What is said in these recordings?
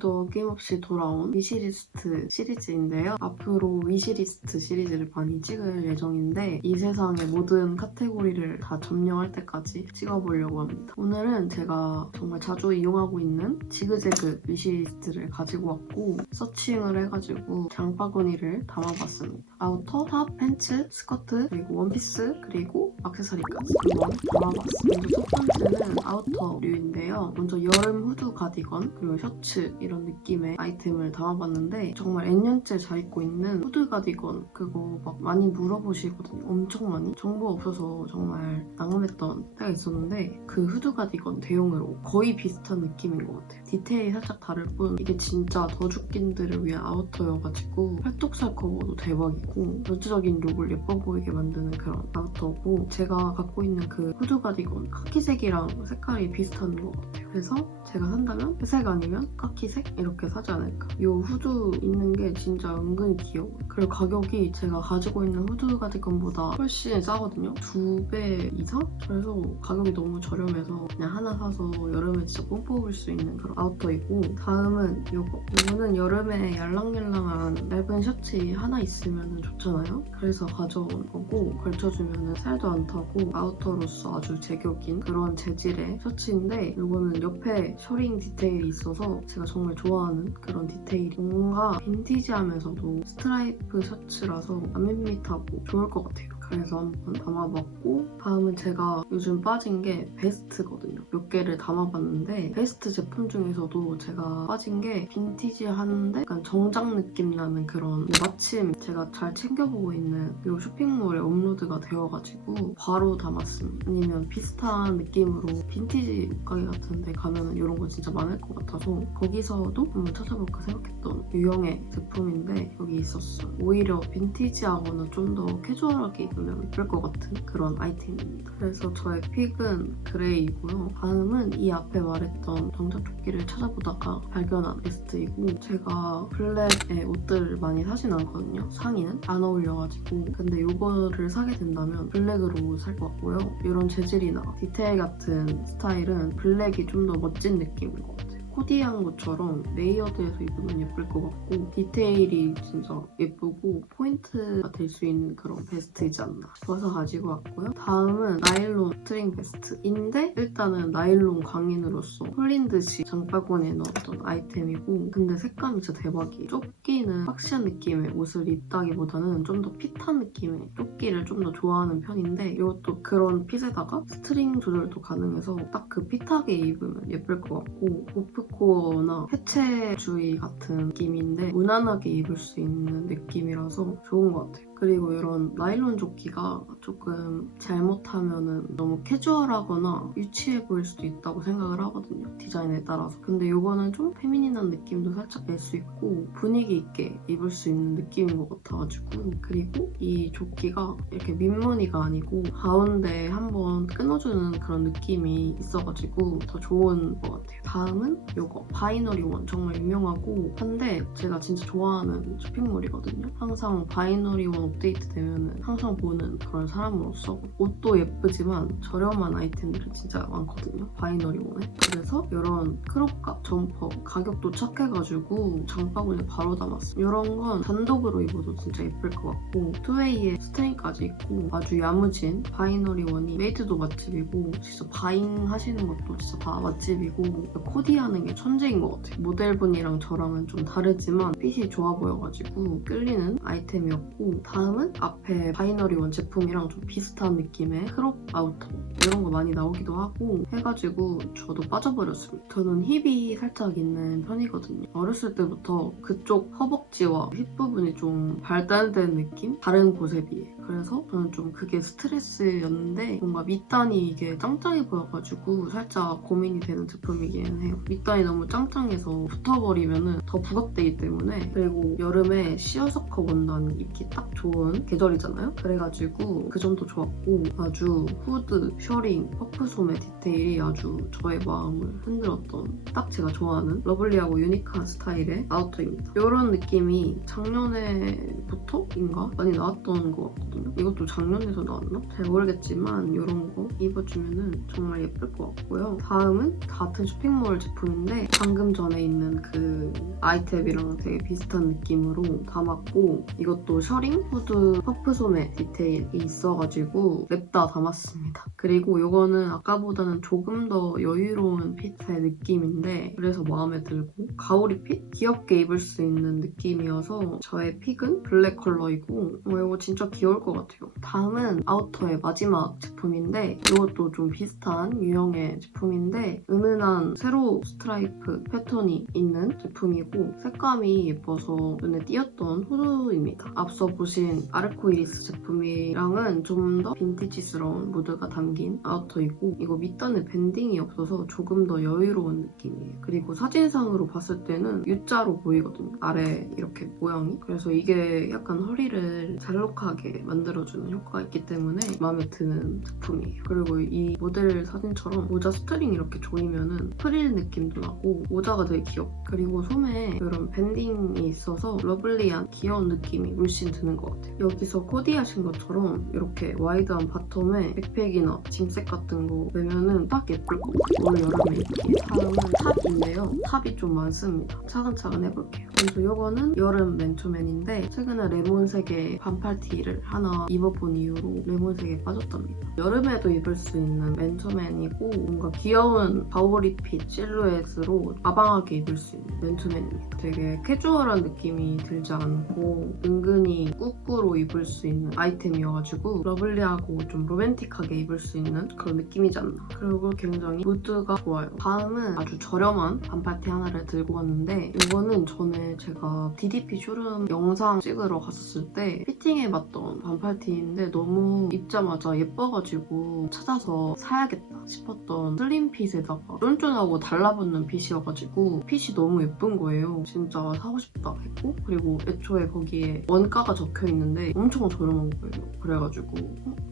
오늘도 어김없이 돌아온 위시리스트 시리즈인데요. 앞으로 위시리스트 시리즈를 많이 찍을 예정인데 이 세상의 모든 카테고리를 다 점령할 때까지 찍어보려고 합니다. 오늘은 제가 정말 자주 이용하고 있는 지그재그 위시리스트를 가지고 왔고 서칭을 해가지고 장바구니를 담아봤습니다. 아우터, 탑, 팬츠, 스커트, 그리고 원피스, 그리고 액세서리까지 한번 담아봤습니다. 먼저 첫 번째는 아우터류인데요. 먼저 여름 후드 가디건, 그리고 셔츠 이런 느낌의 아이템을 담아봤는데 정말 N년째 잘 입고 있는 후드 가디건 그거 막 많이 물어보시거든요. 엄청 많이. 정보 없어서 정말 난감했던 때가 있었는데 그 후드 가디건 대용으로 거의 비슷한 느낌인 것 같아요. 디테일이 살짝 다를 뿐 이게 진짜 더 죽긴들을 위한 아우터여가지고 팔뚝살 커버도 대박이고 전체적인 룩을 예뻐 보이게 만드는 그런 아우터고 제가 갖고 있는 그 후드 가디건 카키색이랑 색깔이 비슷한 것 같아요. 그래서 제가 산다면 회색 아니면 카키색 이렇게 사지 않을까. 이 후드 있는 게 진짜 은근히 귀여워요. 그리고 가격이 제가 가지고 있는 후드 가디건보다 훨씬 싸거든요. 2배 이상? 그래서 가격이 너무 저렴해서 그냥 하나 사서 여름에 진짜 뽕 뽑을 수 있는 그런 아우터이고 다음은 이거는 여름에 yar랑yar랑한 얇은 셔츠 하나 있으면 좋잖아요. 그래서 가져온 거고 걸쳐주면 살도 안 타고 아우터로서 아주 제격인 그런 재질의 셔츠인데 이거는 옆에 셔링 디테일이 있어서 제가 정말 좋아하는 그런 디테일이 뭔가 빈티지하면서도 스트라이프 셔츠라서 안 밋밋하고 좋을 것 같아요. 그래서 한번 담아봤고 다음은 제가 요즘 빠진 게 베스트거든요. 몇 개를 담아봤는데 베스트 제품 중에서도 제가 빠진 게 빈티지한데 약간 정장 느낌 나는 그런 마침 제가 잘 챙겨보고 있는 이 쇼핑몰에 업로드가 되어가지고 바로 담았습니다. 아니면 비슷한 느낌으로 빈티지 옷가게 같은 데 가면 이런 거 진짜 많을 것 같아서 거기서도 한번 찾아볼까 생각했던 유형의 제품인데 여기 있었어요. 오히려 빈티지하거나 좀 더 캐주얼하게 입으면 예쁠 것 같은 그런 아이템입니다. 그래서 저의 픽은 그레이이고요. 다음은 이 앞에 말했던 정장조끼를 찾아보다가 발견한 베스트이고 제가 블랙의 옷들을 많이 사진 않거든요. 상의는 안 어울려가지고 근데 이거를 사게 된다면 블랙으로 살 것 같고요. 이런 재질이나 디테일 같은 스타일은 블랙이 좀 더 멋진 느낌인 것 같아요. 코디한 것처럼 레이어드해서 입으면 예쁠 것 같고 디테일이 진짜 예쁘고 포인트가 될 수 있는 그런 베스트이지 않나 싶어서 가지고 왔고요. 다음은 나일론 스트링 베스트인데 일단은 나일론 광인으로서 홀린 듯이 장바구니에 넣었던 아이템이고 근데 색감이 진짜 대박이에요. 조끼는 박시한 느낌의 옷을 입다기보다는 좀 더 핏한 느낌의 조끼를 좀 더 좋아하는 편인데 이것도 그런 핏에다가 스트링 조절도 가능해서 딱 그 핏하게 입으면 예쁠 것 같고 오프코어나 해체주의 같은 느낌인데 무난하게 입을 수 있는 느낌이라서 좋은 것 같아요. 그리고 이런 나일론 조끼가 조금 잘못하면 너무 캐주얼하거나 유치해 보일 수도 있다고 생각을 하거든요. 디자인에 따라서. 근데 이거는 좀 페미닌한 느낌도 살짝 낼 수 있고 분위기 있게 입을 수 있는 느낌인 것 같아가지고 그리고 이 조끼가 이렇게 민무늬가 아니고 가운데 한번 끊어주는 그런 느낌이 있어가지고 더 좋은 것 같아요. 다음은 이거 바이너리 원 정말 유명하고 한데 제가 진짜 좋아하는 쇼핑몰이거든요. 항상 바이너리 원 업데이트 되면 항상 보는 그런 사람으로서 옷도 예쁘지만 저렴한 아이템들이 진짜 많거든요. 바이너리원에. 그래서 이런 크롭각 점퍼 가격도 착해가지고 장바구니에 바로 담았어요. 이런 건 단독으로 입어도 진짜 예쁠 것 같고 투웨이에 스트링까지 있고 아주 야무진 바이너리원이 메이드도 맛집이고 진짜 바잉 하시는 것도 진짜 다 맛집이고 코디하는 게 천재인 것 같아요. 모델분이랑 저랑은 좀 다르지만 핏이 좋아 보여가지고 끌리는 아이템이었고 다음은 앞에 바이너리원 제품이랑 좀 비슷한 느낌의 크롭 아우터 이런 거 많이 나오기도 하고 해가지고 저도 빠져버렸습니다. 저는 힙이 살짝 있는 편이거든요. 어렸을 때부터 그쪽 허벅지와 힙 부분이 좀 발달된 느낌? 다른 곳에 비해. 그래서 저는 좀 그게 스트레스였는데 뭔가 밑단이 이게 짱짱해 보여가지고 살짝 고민이 되는 제품이긴 해요. 밑단이 너무 짱짱해서 붙어버리면 더 부각되기 때문에 그리고 여름에 시어서커 원단 입기 딱 좋은 계절이잖아요. 그래가지고 그 점도 좋았고 아주 후드, 셔링, 퍼프 소매 디테일이 아주 저의 마음을 흔들었던 딱 제가 좋아하는 러블리하고 유니크한 스타일의 아우터입니다. 이런 느낌이 작년에부터인가 많이 나왔던 것 같거든요. 거거든요. 이것도 작년에서 나왔나? 잘 모르겠지만 이런 거 입어주면 정말 예쁠 것 같고요. 다음은 같은 쇼핑몰 제품인데 방금 전에 있는 그 아이템이랑 되게 비슷한 느낌으로 담았고, 이것도 셔링 후드 퍼프 소매 디테일이 있어가지고 냅다 담았습니다. 그리고 이거는 아까보다는 조금 더 여유로운 핏의 느낌인데 그래서 마음에 들고, 가오리 핏? 귀엽게 입을 수 있는 느낌이어서 저의 픽은 블랙 컬러이고 이거 진짜 귀여울 것 같아요. 다음은 아우터의 마지막 제품인데 이것도 좀 비슷한 유형의 제품인데 은은한 세로 스트라이프 패턴이 있는 제품이고 색감이 예뻐서 눈에 띄었던 후드입니다. 앞서 보신 아르코이리스 제품이랑은 좀 더 빈티지스러운 무드가 담긴 아우터이고, 이거 밑단에 밴딩이 없어서 조금 더 여유로운 느낌이에요. 그리고 사진상으로 봤을 때는 U자로 보이거든요. 아래 이렇게 모양이. 그래서 이게 약간 허리를 잘록하게 만들어주는 효과가 있기 때문에 마음에 드는 제품이에요. 그리고 이 모델 사진처럼 모자 스트링 이렇게 조이면은 프릴 느낌도 나고 모자가 되게 귀엽고, 그리고 소매에 이런 밴딩이 있어서 러블리한 귀여운 느낌이 물씬 드는 것 같아요. 여기서 코디하신 것처럼 이렇게 와이드한 바텀에 백팩이나 짐색 같은 거 매면은 딱 예쁠 것 같아요. 올 여름에 입기. 다음은 탑인데요. 탑이 좀 많습니다. 차근차근 해볼게요. 그래서 이거는 여름 맨투맨인데 최근에 레몬색의 반팔티를 하나 입어본 이후로 레몬색에 빠졌답니다. 여름에도 입을 수 있는 맨투맨이고 뭔가 귀여운 가오리핏 실루엣으로 아방하게 입을 수 있는 맨투맨입니다. 되게 캐주얼한 느낌이 들지 않고 은근히 꾸꾸로 입을 수 있는 아이템이어가지고 러블리하고 좀 로맨틱하게 입을 수 있는 그런 느낌이지 않나. 그리고 굉장히 무드가 좋아요. 다음은 아주 저렴한 반팔티 하나를 들고 왔는데 이거는 전에 제가 DDP 쇼룸 영상 찍으러 갔었을 때 피팅해봤던 반팔티인데 너무 입자마자 예뻐가지고 찾아서 사야겠다 싶었던 슬림핏에다가 쫀쫀하고 달라붙는 핏이어가지고 핏이 너무 예쁜 거예요. 진짜 사고 싶다 했고, 그리고 애초에 거기에 원가가 적혀있는데 엄청 저렴한 거예요. 그래가지고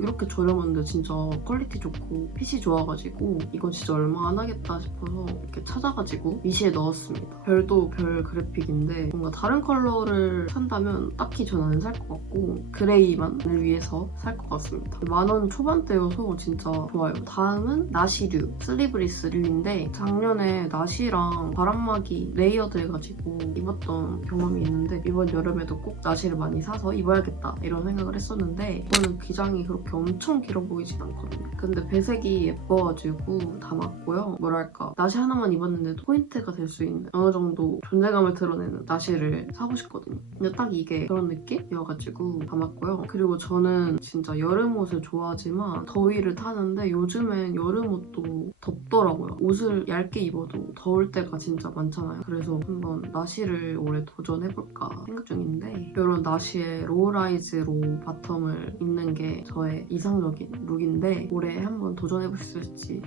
이렇게 저렴한데 진짜 퀄리티 좋고 핏이 좋아가지고 이건 진짜 얼마 안 하겠다 싶어서 이렇게 찾아가지고 미시에 넣었습니다. 별도 별 그래픽인데 뭔가 다른 컬러를 산다면 딱히 전 안 살 것 같고 그레이만을 위해서 살 것 같습니다. 10,000원 초반대여서 진짜 좋아요. 다음은 나시류 슬리브리스류인데 작년에 나시랑 바람막이 레이어드 해가지고 입었던 경험이 있는데 이번 여름에도 꼭 나시를 많이 사서 입어야겠다 이런 생각을 했었는데 이거는 기장이 그렇게 엄청 길어 보이진 않거든요. 근데 배색이 예뻐가지고 담았고요. 뭐랄까 나시 하나만 입었는데도 포인트가 될 수 있는 어느 정도 존재감을 드러내는 나시를 사고 싶거든요. 근데 딱 이게 그런 느낌이어가지고 담았고요. 그리고 저는 진짜 여름 옷을 좋아하지만 더위를 타는데 요즘엔 여름 옷도 덥더라고요. 옷을 얇게 입어도 더울 때가 진짜 많잖아요. 그래서 한번 나시를 올해 도전해볼까 생각 중인데 이런 나시의 로우라이즈로 바텀을 입는 게 저의 이상적인 룩인데 올해 한번 도전해볼 수 있을지.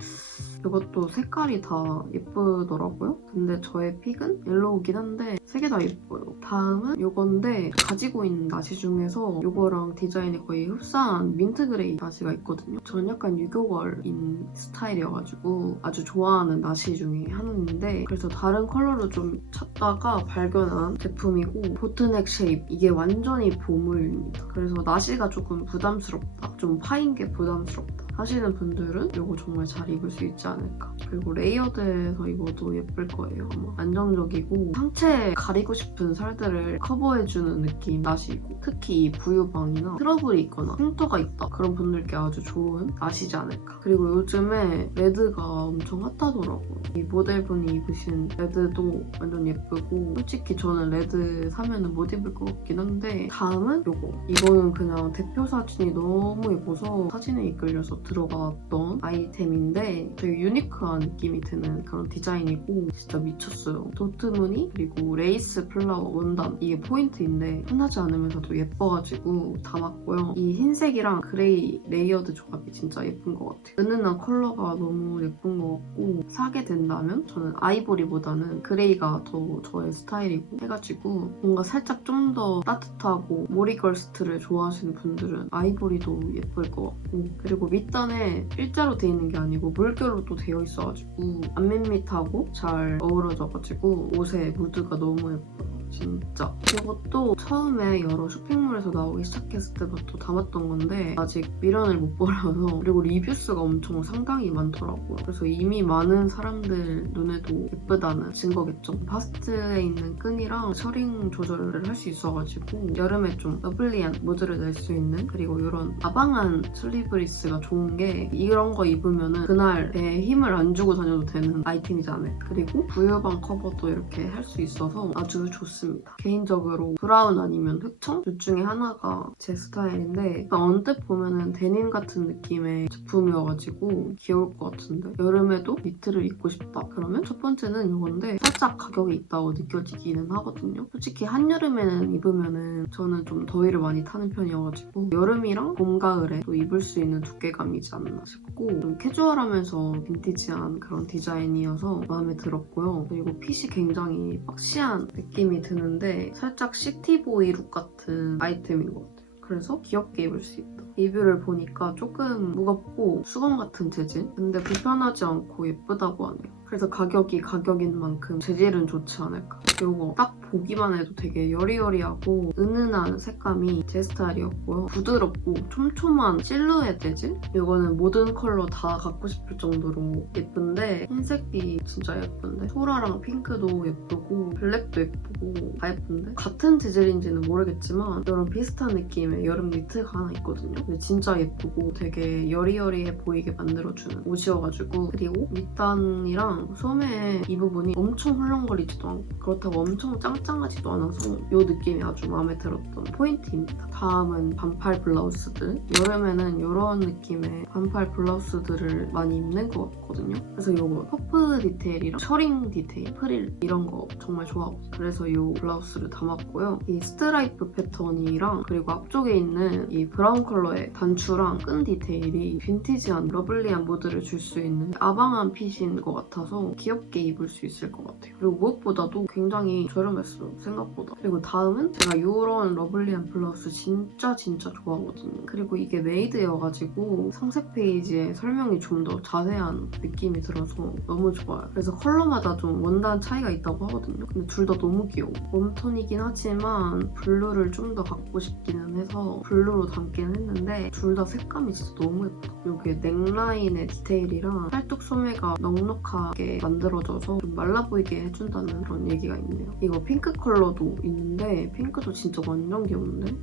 이것도 색깔이 다 예쁘더라고요. 근데 저의 픽은 옐로우긴 한데 세 개 다 예뻐요. 다음은 이건데 가지고 있는 나시 중에서 이거랑 디자인이 거의 흡사한 민트 그레이 나시가 있거든요. 저는 약간 유교걸인 스타일이어가지고 아주 좋아하는 나시 중에 하나인데 그래서 다른 컬러를 좀 찾다가 발견한 제품이고 보트넥 쉐입. 이게 완전히 보물입니다. 그래서 나시가 조금 부담스럽다. 좀 파인 게 부담스럽다 하시는 분들은 이거 정말 잘 입을 수 있지 않을까. 그리고 레이어드해서 입어도 예쁠 거예요. 아마 안정적이고 상체에 가리고 싶은 살들을 커버해주는 느낌 나시고 특히 이 부유방이나 트러블이 있거나 흉터가 있다 그런 분들께 아주 좋은 나시지 않을까. 그리고 요즘에 레드가 엄청 핫하더라고요. 이 모델분이 입으신 레드도 완전 예쁘고 솔직히 저는 레드 사면은 못 입을 것 같긴 한데 다음은 이거는 그냥 대표 사진이 너무 예뻐서 사진에 이끌려서 들어갔던 아이템인데 되게 유니크한 느낌이 드는 그런 디자인이고 진짜 미쳤어요. 도트 무늬 그리고 레이스 플라워 원단 이게 포인트인데 흔하지 않으면서도 예뻐가지고 담았고요. 이 흰색이랑 그레이 레이어드 조합이 진짜 예쁜 것 같아요. 은은한 컬러가 너무 예쁜 것 같고 사게 된다면 저는 아이보리보다는 그레이가 더 저의 스타일이고 해가지고 뭔가 살짝 좀 더 따뜻하고 모리걸스트를 좋아하시는 분들은 아이보리도 예쁠 것 같고 그리고 밑단에 일자로 돼 있는 게 아니고 물결로 또 되어 있어가지고 안 밋밋하고 잘 어우러져가지고 옷의 무드가 너무 예뻐요. 진짜. 이것도 처음에 여러 쇼핑몰에서 나오기 시작했을 때부터 담았던 건데 아직 미련을 못 버려서, 그리고 리뷰수가 엄청 상당히 많더라고요. 그래서 이미 많은 사람들 눈에도 예쁘다는 증거겠죠. 바스트에 있는 끈이랑 셔링 조절을 할 수 있어가지고 여름에 좀 러블리한 무드를 낼 수 있는, 그리고 이런 아방한 슬리브리스가 좋은 게 이런 거 입으면은 그날에 힘을 안 주고 다녀도 되는 아이템이잖아요. 그리고 부유방 커버도 이렇게 할 수 있어서 아주 좋습니다. 개인적으로 브라운 아니면 흑청? 둘 중에 하나가 제 스타일인데 언뜻 보면은 데님 같은 느낌의 제품이어가지고 귀여울 것 같은데 여름에도 니트를 입고 싶다 그러면 첫 번째는 이건데 살짝 가격이 있다고 느껴지기는 하거든요. 솔직히 한여름에는 입으면은 저는 좀 더위를 많이 타는 편이어가지고 여름이랑 봄, 가을에 또 입을 수 있는 두께감이지 않나 싶고, 좀 캐주얼하면서 빈티지한 그런 디자인이어서 마음에 들었고요. 그리고 핏이 굉장히 박시한 느낌이 드는데 살짝 시티보이 룩 같은 아이템인 것 같아요. 그래서 귀엽게 입을 수 있다. 리뷰를 보니까 조금 무겁고 수건 같은 재질? 근데 불편하지 않고 예쁘다고 하네요. 그래서 가격이 가격인 만큼 재질은 좋지 않을까. 이거 딱 보기만 해도 되게 여리여리하고 은은한 색감이 제 스타일이었고요. 부드럽고 촘촘한 실루엣 재질? 이거는 모든 컬러 다 갖고 싶을 정도로 예쁜데 흰색이 진짜 예쁜데 소라랑 핑크도 예쁘고 블랙도 예쁘고 다 예쁜데 같은 재질인지는 모르겠지만 이런 비슷한 느낌의 여름 니트가 하나 있거든요. 근데 진짜 예쁘고 되게 여리여리해 보이게 만들어주는 옷이어가지고, 그리고 밑단이랑 소매 이 부분이 엄청 훌렁거리지도 않고 그렇다고 엄청 짱짱하지도 않아서 이 느낌이 아주 마음에 들었던 포인트입니다. 다음은 반팔 블라우스들. 여름에는 이런 느낌의 반팔 블라우스들을 많이 입는 것 같거든요. 그래서 이거 퍼프 디테일이랑 셔링 디테일, 프릴 이런 거 정말 좋아하거든요. 그래서 이 블라우스를 담았고요. 이 스트라이프 패턴이랑 그리고 앞쪽에 있는 이 브라운 컬러의 단추랑 끈 디테일이 빈티지한 러블리한 무드를 줄 수 있는 아방한 핏인 것 같아서 귀엽게 입을 수 있을 것 같아요. 그리고 무엇보다도 굉장히 저렴했어요, 생각보다. 그리고 다음은 제가 이런 러블리한 블라우스 진짜 좋아하거든요. 그리고 이게 메이드여가지고 상세 페이지에 설명이 좀 더 자세한 느낌이 들어서 너무 좋아요. 그래서 컬러마다 좀 원단 차이가 있다고 하거든요. 근데 둘 다 너무 귀여워. 웜톤이긴 하지만 블루를 좀 더 갖고 싶기는 해서 블루로 담긴 했는데 둘 다 색감이 진짜 너무 예뻐요. 여기에 넥라인의 디테일이랑 팔뚝 소매가 넉넉하게 만들어져서 좀 말라 보이게 해준다는 그런 얘기가 있네요. 이거 핑크 컬러도 있는데 핑크도 진짜 완전 귀여운데?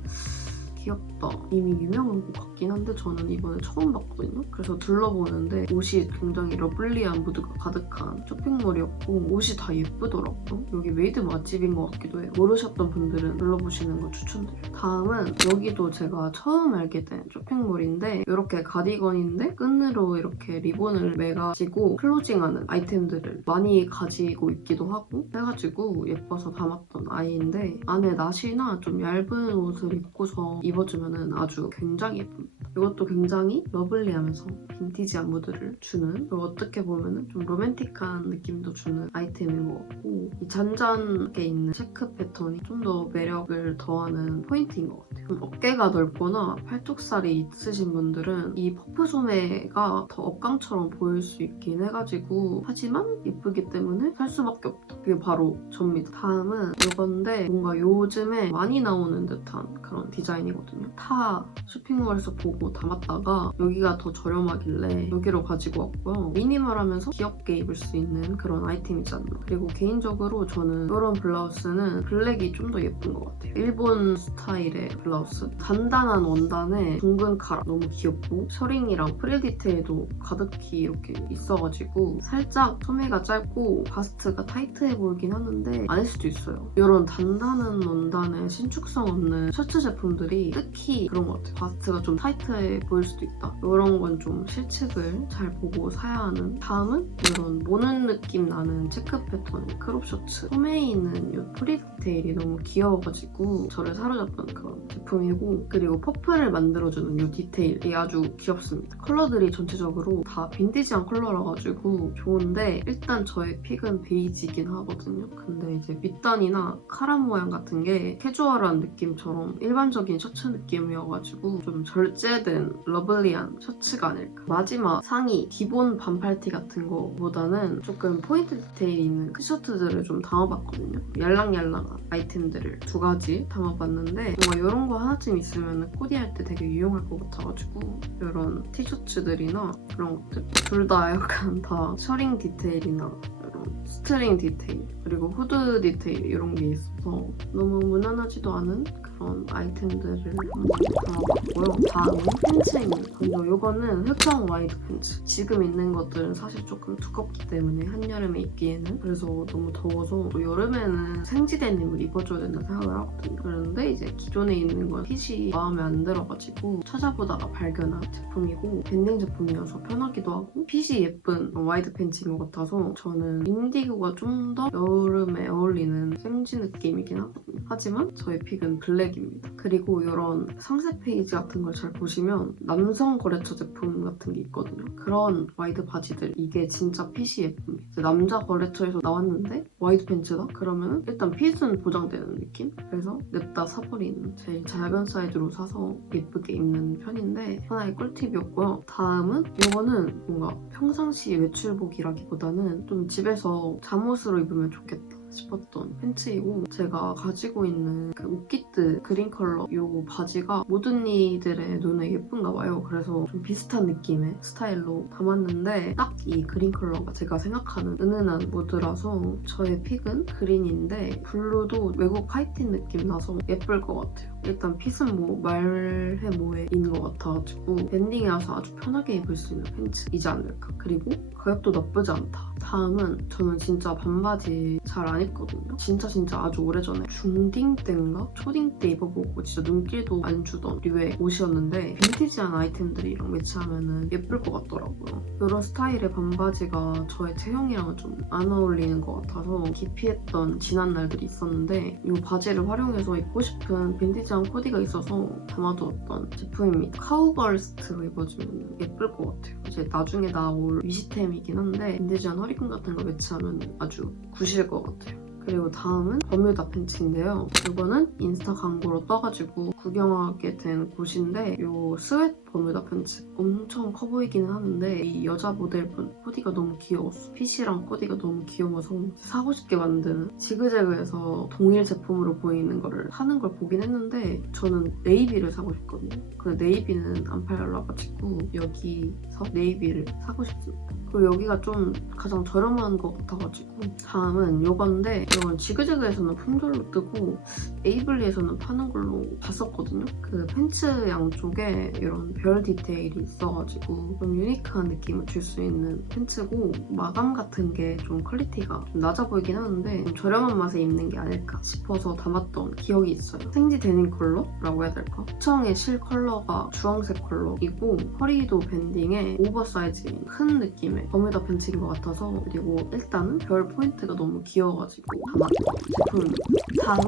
귀엽다. 이미 유명한 것 같긴 한데 저는 이번에 처음 봤거든요. 그래서 둘러보는데 옷이 굉장히 러블리한 무드가 가득한 쇼핑몰이었고 옷이 다 예쁘더라고요. 여기 메이드 맛집인 것 같기도 해요. 모르셨던 분들은 둘러보시는 거 추천드려요. 다음은 여기도 제가 처음 알게 된 쇼핑몰인데 이렇게 가디건인데 끈으로 이렇게 리본을 매가지고 클로징하는 아이템들을 많이 가지고 있기도 하고 해가지고 예뻐서 담았던 아이인데 안에 나시나 좀 얇은 옷을 입고서 입어주면 아주 굉장히 예쁩니다. 이것도 굉장히 러블리하면서 빈티지한 무드를 주는, 그리고 어떻게 보면 좀 로맨틱한 느낌도 주는 아이템인 것 같고 이 잔잔하게 있는 체크 패턴이 좀 더 매력을 더하는 포인트인 것 같아요. 좀 어깨가 넓거나 팔뚝살이 있으신 분들은 이 퍼프 소매가 더 업감처럼 보일 수 있긴 해가지고 하지만 예쁘기 때문에 살 수밖에 없다. 그게 바로 접니다. 다음은 이건데 뭔가 요즘에 많이 나오는 듯한 그런 디자인이거든요. 타 쇼핑몰에서 보고 담았다가 여기가 더 저렴하길래 여기로 가지고 왔고요. 미니멀하면서 귀엽게 입을 수 있는 그런 아이템이지 않나. 그리고 개인적으로 저는 이런 블라우스는 블랙이 좀 더 예쁜 것 같아요. 일본 스타일의 블라우스. 단단한 원단에 둥근 카라 너무 귀엽고 셔링이랑 프릴 디테일도 가득히 이렇게 있어가지고 살짝 소매가 짧고 바스트가 타이트해 보이긴 하는데 아닐 수도 있어요. 이런 단단한 원단에 신축성 없는 셔츠 제품들이 특히 그런 것 같아요. 바스트가 좀 타이트해 보일 수도 있다. 이런 건 좀 실측을 잘 보고 사야 하는. 다음은 이런 모는 느낌 나는 체크 패턴 크롭 셔츠. 소매에 있는 이 프릴 디테일이 너무 귀여워가지고 저를 사로잡던 그런 제품이고, 그리고 퍼플을 만들어주는 이 디테일이 아주 귀엽습니다. 컬러들이 전체적으로 다 빈티지한 컬러라가지고 좋은데 일단 저의 픽은 베이지긴 하거든요. 근데 이제 밑단이나 카라 모양 같은 게 캐주얼한 느낌처럼 일반적인 셔츠 셔츠 느낌이어가지고 좀 절제된 러블리한 셔츠가 아닐까. 마지막 상의 기본 반팔티 같은 거보다는 조금 포인트 디테일이 있는 티셔츠들을 좀 담아봤거든요. 얄랑얄랑한 아이템들을 2가지 담아봤는데 뭔가 이런 거 하나쯤 있으면 코디할 때 되게 유용할 것 같아가지고 이런 티셔츠들이나 그런 것들 둘 다 약간 다 셔링 디테일이나 이런 스트링 디테일 그리고 후드 디테일 이런 게 있어서 너무 무난하지도 않은 그런 아이템들을 한번 담아봤고요. 다음은 팬츠입니다. 먼저 이거는 흑청 와이드 팬츠. 지금 있는 것들은 사실 조금 두껍기 때문에 한여름에 입기에는 그래서 너무 더워서 또 여름에는 생지 데님을 입어줘야 된다 생각을 하거든요. 그런데 이제 기존에 있는 건 핏이 마음에 안 들어가지고 찾아보다가 발견한 제품이고 밴딩 제품이어서 편하기도 하고 핏이 예쁜 와이드 팬츠인 것 같아서 저는 인디고가 좀 더 여름에 어울리는 생지 느낌이긴 하거든요. 하지만 저의 픽은 블랙입니다. 그리고 이런 상세 페이지 같은 걸 잘 보시면 남성 거래처 제품 같은 게 있거든요. 그런 와이드 바지들 이게 진짜 핏이 예쁩니다. 남자 거래처에서 나왔는데 와이드 팬츠다? 그러면 일단 핏은 보장되는 느낌? 그래서 냅다 사버리는 제일 작은 사이즈로 사서 예쁘게 입는 편인데 하나의 꿀팁이었고요. 다음은 이거는 뭔가 평상시 외출복이라기보다는 좀 집에서 잠옷으로 입으면 좋겠다 싶었던 팬츠이고 제가 가지고 있는 그 오키드 그린 컬러 이 바지가 모든 이들의 눈에 예쁜가 봐요. 그래서 좀 비슷한 느낌의 스타일로 담았는데 딱 이 그린 컬러가 제가 생각하는 은은한 무드라서 저의 픽은 그린인데 블루도 외국 화이팅 느낌 나서 예쁠 것 같아요. 일단 핏은 뭐 말해 뭐해인 것 같아가지고 밴딩이라서 아주 편하게 입을 수 있는 팬츠이지 않을까. 그리고 가격도 나쁘지 않다. 다음은 저는 진짜 반바지 잘 안 입거든요. 진짜 아주 오래전에 중딩 때인가? 초딩 때 입어보고 진짜 눈길도 안 주던 류의 옷이었는데 빈티지한 아이템들이랑 매치하면 예쁠 것 같더라고요. 이런 스타일의 반바지가 저의 체형이랑은 좀 안 어울리는 것 같아서 기피했던 지난 날들이 있었는데 이 바지를 활용해서 입고 싶은 빈티지한 코디가 있어서 담아두었던 제품입니다. 카우걸스트로 입어주면 예쁠 것 같아요. 이제 나중에 나올 위시템이긴 한데 빈티지한 허리끈 같은 거 매치하면 아주 굿일 것 같아요. 그리고 다음은 버뮤다 팬츠인데요. 이거는 인스타 광고로 떠가지고 구경하게 된 곳인데 이 스웨트 버뮤다 팬츠 엄청 커 보이기는 하는데 이 여자 모델분 코디가 너무 귀여웠어. 핏이랑 코디가 너무 귀여워서 사고 싶게 만드는 지그재그에서 동일 제품으로 보이는 거를 사는 걸 보긴 했는데 저는 네이비를 사고 싶거든요. 근데 네이비는 안 팔려가지고 여기서 네이비를 사고 싶습니다. 그리고 여기가 좀 가장 저렴한 것 같아가지고 다음은 이건데 이건 지그재그에서는 품절로 뜨고 에이블리에서는 파는 걸로 봤었거든요. 그 팬츠 양쪽에 이런 별 디테일이 있어가지고 좀 유니크한 느낌을 줄 수 있는 팬츠고 마감 같은 게 좀 퀄리티가 좀 낮아 보이긴 하는데 좀 저렴한 맛에 입는 게 아닐까 싶어서 담았던 기억이 있어요. 생지 데님 컬러라고 해야 될까? 시청의 실 컬러가 주황색 컬러이고 허리도 밴딩에 오버사이즈인 큰 느낌의 버뮤다 팬츠인 것 같아서 그리고 일단은 별 포인트가 너무 귀여워가지고 담았던 제품입니다. 다음은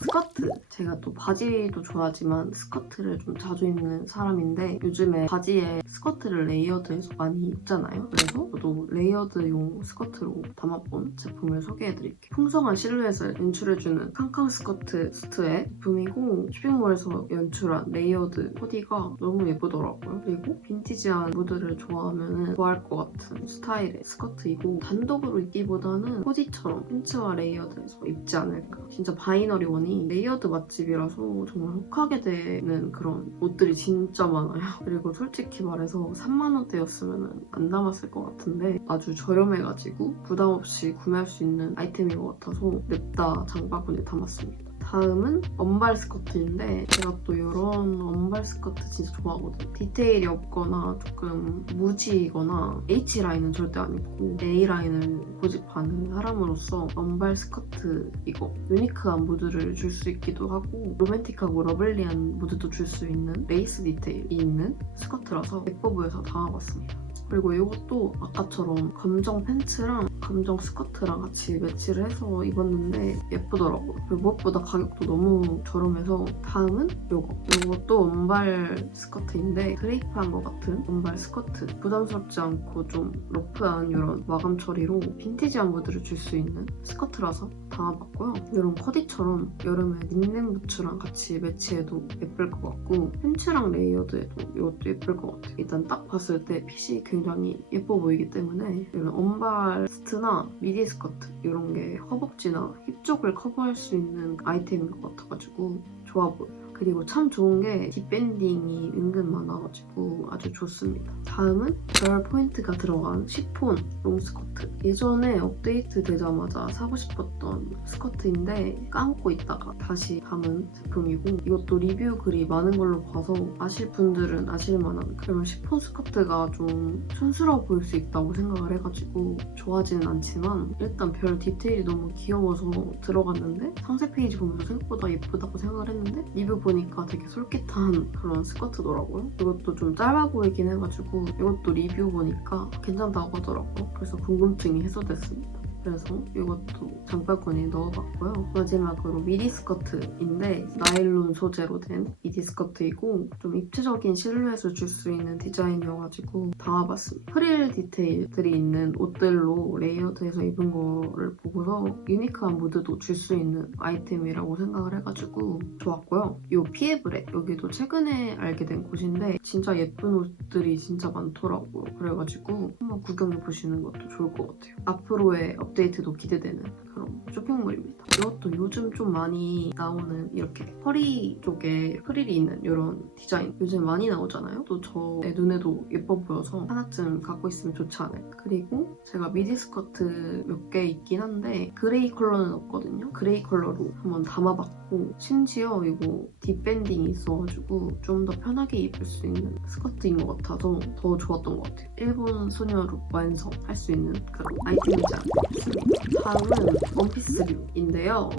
스커트. 제가 또 바지도 좋아하지만 스커트를 좀 자주 입는 사람인데 요즘에 바지에 스커트를 레이어드해서 많이 입잖아요. 그래서 저도 레이어드용 스커트로 담아본 제품을 소개해드릴게요. 풍성한 실루엣을 연출해주는 캉캉 스커트 스트의 제품이고 쇼핑몰에서 연출한 레이어드 코디가 너무 예쁘더라고요. 그리고 빈티지한 무드를 좋아하면 좋아할 것 같은 스타일의 스커트이고 단독으로 입기보다는 코디처럼 팬츠와 레이어드해서 입지 않을까. 진짜 바이너리 원이 레이어드 맛집이라서 정말 혹하게 되는 그런 옷들이 진짜 많아요. 그리고 솔직히 말해서 3만 원대였으면 안 담았을 것 같은데 아주 저렴해가지고 부담 없이 구매할 수 있는 아이템인 것 같아서 냅다 장바구니에 담았습니다. 다음은 언발 스커트인데 제가 또 이런 언발 스커트 진짜 좋아하거든요. 디테일이 없거나 조금 무지이거나 H라인은 절대 안 입고 A라인을 고집하는 사람으로서 언발 스커트 이거 유니크한 무드를 줄 수 있기도 하고 로맨틱하고 러블리한 무드도 줄 수 있는 레이스 디테일이 있는 스커트라서 예뻐 보여서 담아봤습니다. 그리고 이것도 아까처럼 감정 팬츠랑 감정 스커트랑 같이 매치를 해서 입었는데 예쁘더라고요. 그리고 무엇보다 가격도 너무 저렴해서 다음은 이것도 원발 스커트인데 드레이프한 것 같은 원발 스커트. 부담스럽지 않고 좀 러프한 이런 마감 처리로 빈티지한 무드를 줄 수 있는 스커트라서 담아봤고요. 이런 커디처럼 여름에 닉넨 부츠랑 같이 매치해도 예쁠 것 같고 팬츠랑 레이어드해도 이것도 예쁠 것 같아요. 일단 딱 봤을 때 핏이 굉장히 예뻐 보이기 때문에 이런 언발 스트나 미디 스커트 이런 게 허벅지나 힙 쪽을 커버할 수 있는 아이템인 것 같아가지고 좋아 보여요. 그리고 참 좋은 게 뒷밴딩이 은근 많아가지고 아주 좋습니다. 다음은 별 포인트가 들어간 시폰 롱스커트. 예전에 업데이트 되자마자 사고 싶었던 스커트인데 까먹고 있다가 다시 담은 제품이고 이것도 리뷰 글이 많은 걸로 봐서 아실 분들은 아실 만한 그런 시폰 스커트가 좀 촌스러워 보일 수 있다고 생각을 해가지고 좋아하지는 않지만 일단 별 디테일이 너무 귀여워서 들어갔는데 상세 페이지 보면서 생각보다 예쁘다고 생각을 했는데 리뷰 보니까 되게 솔깃한 그런 스커트더라고요. 이것도 좀 짧아 보이긴 해가지고 이것도 리뷰 보니까 괜찮다고 하더라고요. 그래서 궁금증이 해소됐습니다. 그래서 이것도 장바구니에 넣어봤고요. 마지막으로 미디 스커트인데 나일론 소재로 된 미디 스커트이고 좀 입체적인 실루엣을 줄 수 있는 디자인이어가지고 담아봤습니다. 프릴 디테일들이 있는 옷들로 레이어드해서 입은 거를 보고서 유니크한 무드도 줄 수 있는 아이템이라고 생각을 해가지고 좋았고요. 이 피에브레 여기도 최근에 알게 된 곳인데 진짜 예쁜 옷들이 진짜 많더라고요. 그래가지고 한번 구경해보시는 것도 좋을 것 같아요. 앞으로의 업데이트도 기대되는 그런 쇼핑몰입니다. 이것도 요즘 좀 많이 나오는 이렇게 허리 쪽에 프릴이 있는 이런 디자인 요즘 많이 나오잖아요. 또 저의 눈에도 예뻐 보여서 하나쯤 갖고 있으면 좋지 않을까. 그리고 제가 미디 스커트 몇 개 있긴 한데 그레이 컬러는 없거든요. 그레이 컬러로 한번 담아봤고 심지어 이거 뒷밴딩이 있어가지고 좀 더 편하게 입을 수 있는 스커트인 것 같아서 더 좋았던 것 같아요. 일본 소녀룩 완성할 수 있는 그런 아이템이지 않을까 싶습니다. 다음은 원피스류인데요.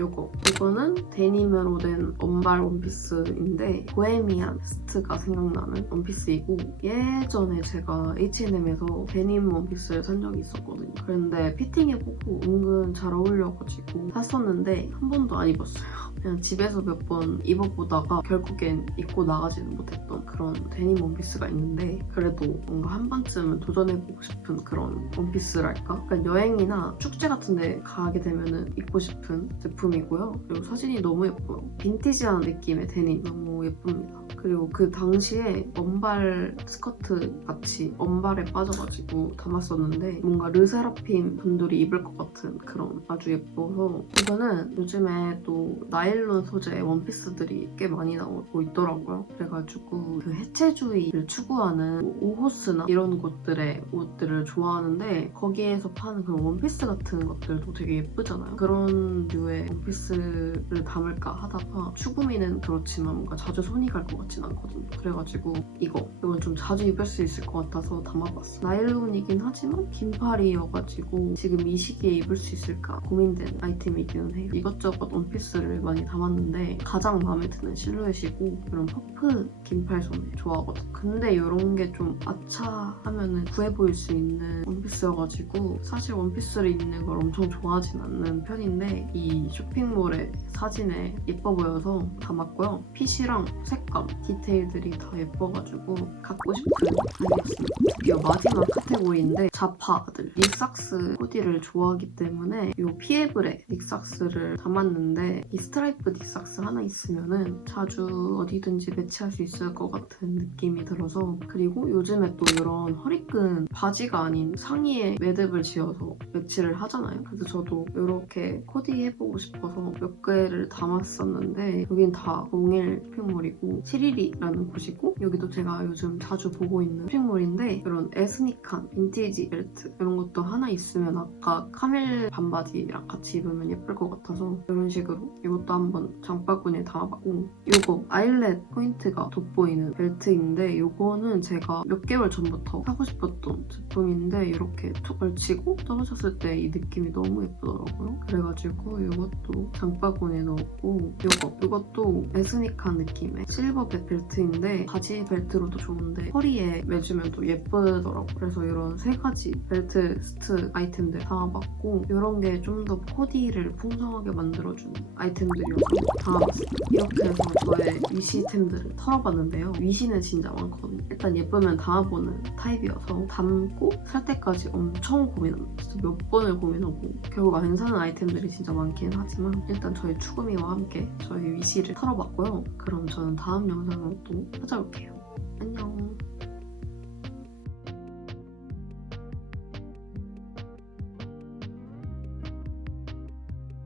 이거는 데님으로 된 언발 원피스인데 보헤미안 스트가 생각나는 원피스이고 예전에 제가 H&M에서 데님 원피스를 산 적이 있었거든요. 그런데 피팅해보고 은근 잘 어울려가지고 샀었는데 한 번도 안 입었어요. 그냥 집에서 몇 번 입어보다가 결국엔 입고 나가지는 못했던 그런 데님 원피스가 있는데 그래도 뭔가 한 번쯤은 도전해보고 싶은 그런 원피스랄까? 그러니까 여행이나 축제 같은 데 가게 되면 입고 싶은 제품이고요. 그리고 사진이 너무 예뻐요. 빈티지한 느낌의 데님 너무 예쁩니다. 그리고 그 당시에 언발 스커트 같이 언발에 빠져가지고 담았었는데 뭔가 르세라핌 분들이 입을 것 같은 그런 아주 예뻐서 이거는 요즘에 또 나일론 소재 원피스들이 꽤 많이 나오고 있더라고요. 그래가지고 그 해체주의를 추구하는 오호스나 이런 곳들의 옷들을 좋아하는데 거기에서 파는 그런 원피스 같은 것들도 되게 예쁘잖아요. 그런 류의 원피스를 담을까 하다가 추구미는 그렇지만 뭔가 자주 손이 갈 것 같진 않거든요. 그래가지고 이건 좀 자주 입을 수 있을 것 같아서 담아봤어요. 나일론이긴 하지만 긴팔이어가지고 지금 이 시기에 입을 수 있을까 고민되는 아이템이기는 해요. 이것저것 원피스를 많이 담았는데 가장 마음에 드는 실루엣이고 이런 퍼프 긴팔 소매 좋아하거든요. 근데 이런 게 좀 아차하면은 구해 보일 수 있는 원피스여가지고 사실 원피스를 입는 걸 엄청 좋아하진 않는 편인데 이 쇼핑몰의 사진에 예뻐 보여서 담았고요. 핏이랑 색감, 디테일들이 다 예뻐가지고 갖고 싶은 아이였습니다. 드디어 마지막 카테고리인데 자파들 닉삭스 코디를 좋아하기 때문에 이 피에브레 닉삭스를 담았는데 이 스트라이프 닉삭스 하나 있으면은 자주 어디든지 매치할 수 있을 것 같은 느낌이 들어서 그리고 요즘에 또 이런 허리끈 바지가 아닌 상의에 매듭을 지어서 매치를 하잖아요. 그래서 저도 이렇게 코디해보고 싶어서 몇 개를 담았었는데 여긴 다 동일 쇼핑몰이고 712라는 곳이고 여기도 제가 요즘 자주 보고 있는 쇼핑몰인데 이런 에스닉한 빈티지 벨트 이런 것도 하나 있으면 아까 카멜 반바지랑 같이 입으면 예쁠 것 같아서 이런 식으로 이것도 한번 장바구니에 담아봤고 이거 아일렛 포인트가 돋보이는 벨트인데 이거는 제가 몇 개월 전부터 사고 싶었던 제품인데 이렇게 툭 걸치고 떨어졌을 때 이 느낌이 너무 예쁘더라고요. 그래가지고 이것도 장바구니에 넣었고 이것도 에스닉한 느낌의 실버 바지 벨트인데 바지 벨트로도 좋은데 허리에 매주면 또 예쁘더라고. 그래서 이런 3가지 벨트 스트 아이템들 담아봤고 이런 게 좀 더 코디를 풍성하게 만들어주는 아이템들이어서 담아봤어요. 이렇게 해서 저의 위시템들을 털어봤는데요. 위시는 진짜 많거든요. 일단 예쁘면 담아보는 타입이어서 담고 살 때까지 엄청 고민합니다. 진짜 몇 번을 고민하고 결국 안 사는 아이템들이 진짜 많긴 하지만 일단 저희 추구미와 함께 저희 위시를 털어봤고요. 그럼 저는 다음 영상으로 또 찾아올게요. 안녕.